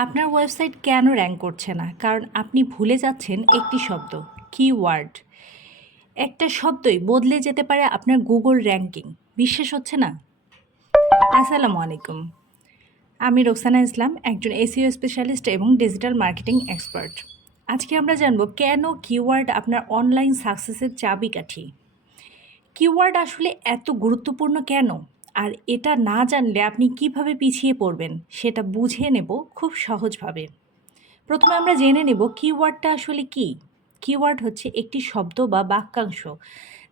আপনার ওয়েবসাইট কেন র্যাঙ্ক করছে না? কারণ আপনি ভুলে যাচ্ছেন একটি শব্দ কিওয়ার্ড একটা শব্দই বদলে যেতে পারে আপনার গুগল র্যাঙ্কিং বিশ্বাস হচ্ছে না? আসসালামু আলাইকুম। আমি রোকসানা ইসলাম, একজন এসিও স্পেশালিস্ট এবং ডিজিটাল মার্কেটিং এক্সপার্ট আজকে আমরা জানব কেন কিওয়ার্ড আপনার অনলাইন সাকসেসের চাবিকাঠি? কিওয়ার্ড আসলে এত গুরুত্বপূর্ণ কেন? আর এটা না জানলে আপনি কীভাবে পিছিয়ে পড়বেন সেটা বুঝে নেব খুব সহজভাবে। প্রথমে আমরা জেনে নেব কিওয়ার্ডটা আসলে কি? কিওয়ার্ড হচ্ছে একটি শব্দ বা বাক্যাংশ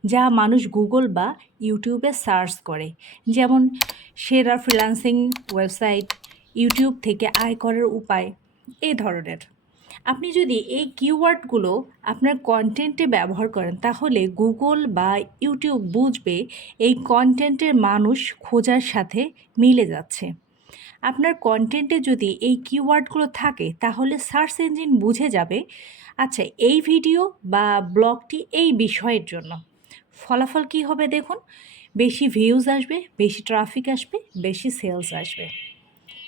যা মানুষ গুগল বা ইউটিউবে সার্চ করে। যেমন, সেরা ফ্রিল্যান্সিং ওয়েবসাইট, ইউটিউব থেকে আয় করার উপায় এই ধরনের। আপনি যদি এই কিওয়ার্ডগুলো আপনার কন্টেন্টে ব্যবহার করেন, তাহলে গুগল বা ইউটিউব বুঝবে এই কন্টেন্টের মানুষ খোঁজার সাথে মিলে যাচ্ছে। আপনার কন্টেন্টে যদি এই কিওয়ার্ডগুলো থাকে, তাহলে সার্চ ইঞ্জিন বুঝে যাবে আচ্ছা এই ভিডিও বা ব্লগটি এই বিষয়ের জন্য। ফলাফল কি হবে দেখুন, বেশি ভিউজ আসবে, বেশি ট্রাফিক আসবে, বেশি সেলস আসবে।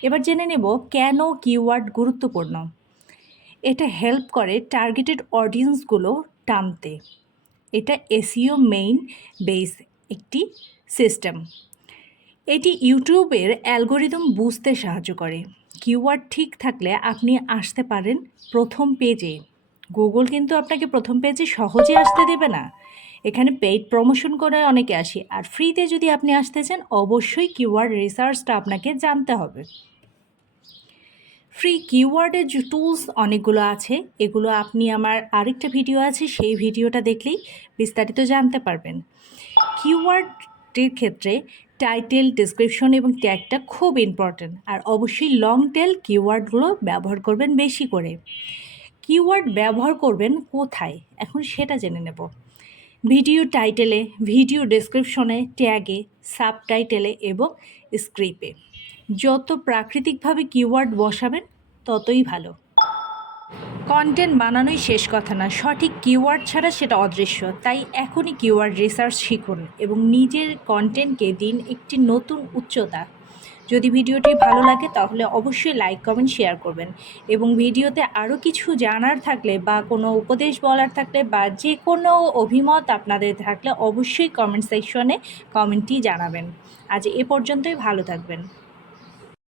এবার জেনে নেব কেন কিওয়ার্ড গুরুত্বপূর্ণ। এটা হেল্প করে টার্গেটেড অডিয়েন্সগুলো টানতে। এটা এসিও মেইন বেস একটি সিস্টেম এটি ইউটিউবের অ্যালগোরিদম বুঝতে সাহায্য করে। কিওয়ার্ড ঠিক থাকলে আপনি আসতে পারেন প্রথম পেজে গুগল কিন্তু আপনাকে প্রথম পেজে সহজে আসতে দেবে না। এখানে পেইড প্রমোশন করে অনেকে আসে। আর ফ্রিতে যদি আপনি আসতে চান, অবশ্যই কিওয়ার্ড রিসার্চটা আপনাকে জানতে হবে। ফ্রি কিওয়ার্ডের যে টুলস অনেকগুলো আছে, এগুলো আপনি আমার আরেকটা ভিডিও আছে, সেই ভিডিওটা দেখলেই বিস্তারিত জানতে পারবেন। কিওয়ার্ডটির ক্ষেত্রে টাইটেল ডিসক্রিপশন এবং ট্যাগটা খুব ইম্পর্ট্যান্ট আর অবশ্যই লং টেল কিওয়ার্ডগুলো ব্যবহার করবেন বেশি করে। কিওয়ার্ড ব্যবহার করবেন কোথায়? এখন সেটা জেনে নেব। ভিডিও টাইটেলে ভিডিও ডেসক্রিপশনে ট্যাগে সাবটাইটেলে এবং স্ক্রিপে যত প্রাকৃতিকভাবে কিওয়ার্ড বসাবেন, ততই ভালো। কন্টেন্ট বানানোই শেষ কথা না। সঠিক কিওয়ার্ড ছাড়া সেটা অদৃশ্য। তাই এখনই কিওয়ার্ড রিসার্চ শিখুন এবং নিজের কন্টেন্টকে দিন একটি নতুন উচ্চতা। যদি ভিডিওটি ভালো লাগে, তাহলে অবশ্যই লাইক কমেন্ট শেয়ার করবেন এবং ভিডিওতে আরও কিছু জানার থাকলে বা কোনো উপদেশ বলার থাকলে বা যে কোনো অভিমত আপনাদের থাকলে অবশ্যই কমেন্ট সেকশনে কমেন্টটি জানাবেন। আজ এ পর্যন্তই, ভালো থাকবেন।